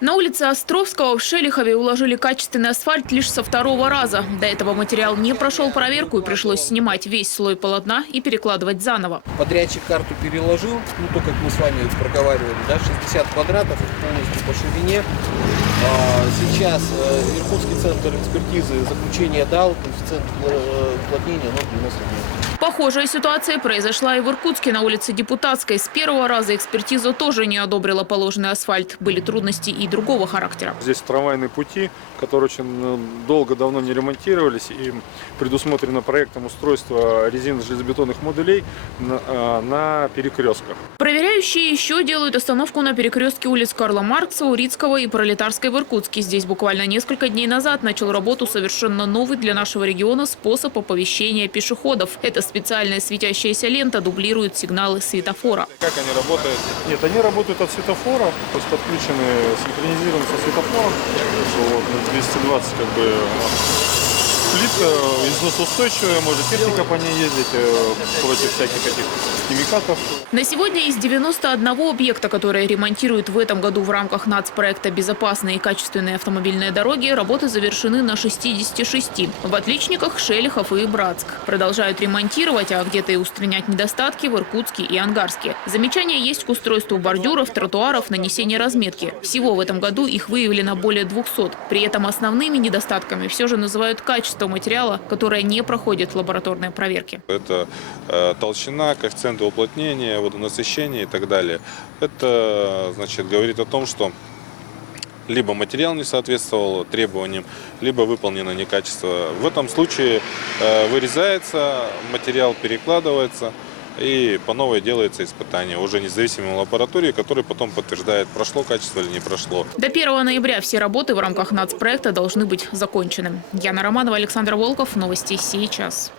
На улице Островского в Шелихове уложили качественный асфальт лишь со второго раза. До этого материал не прошел проверку и пришлось снимать весь слой полотна и перекладывать заново. Подрядчик карту переложил, то, как мы с вами проговаривали, да, 60 квадратов полностью по ширине. Сейчас Иркутский центр экспертизы заключение дал, коэффициент уплотнения 0,99. Похожая ситуация произошла и в Иркутске на улице Депутатской. С первого раза экспертиза тоже не одобрила положенный асфальт. Были трудности и другого характера. Здесь трамвайные пути, которые очень давно не ремонтировались, и предусмотрено проектом устройства резинно-железобетонных модулей на перекрестках. Проверяющие еще делают остановку на перекрестке улиц Карла Маркса, Урицкого и Пролетарской в Иркутске. Здесь буквально несколько дней назад начал работу совершенно новый для нашего региона способ оповещения пешеходов. Это специальная светящаяся лента дублирует сигналы светофора. Как они работают? Нет, они работают от светофора, то есть подключены, синхронизированы со светофором. Вот, 220 плитка износоустойчивая, может техника по ней ездить против всяких этих химикатов. На сегодня из 91 объекта, которые ремонтируют в этом году в рамках нацпроекта «Безопасные и качественные автомобильные дороги», работы завершены на 66. В отличниках Шелихов и Братск. Продолжают ремонтировать, а где-то и устранять недостатки в Иркутске и Ангарске. Замечания есть к устройству бордюров, тротуаров, нанесения разметки. Всего в этом году их выявлено более 200. При этом основными недостатками все же называют качество материала, которое не проходит лабораторные проверки. Это толщина, коэффициенты уплотнения, водонасыщения и так далее. Это, значит, говорит о том, что либо материал не соответствовал требованиям, либо выполнено некачественно. В этом случае вырезается материал, перекладывается и по новой делается испытание уже независимой лаборатории, которая потом подтверждает, прошло качество или не прошло. До 1 ноября все работы в рамках нацпроекта должны быть закончены. Яна Романова, Александр Волков. Новости сейчас.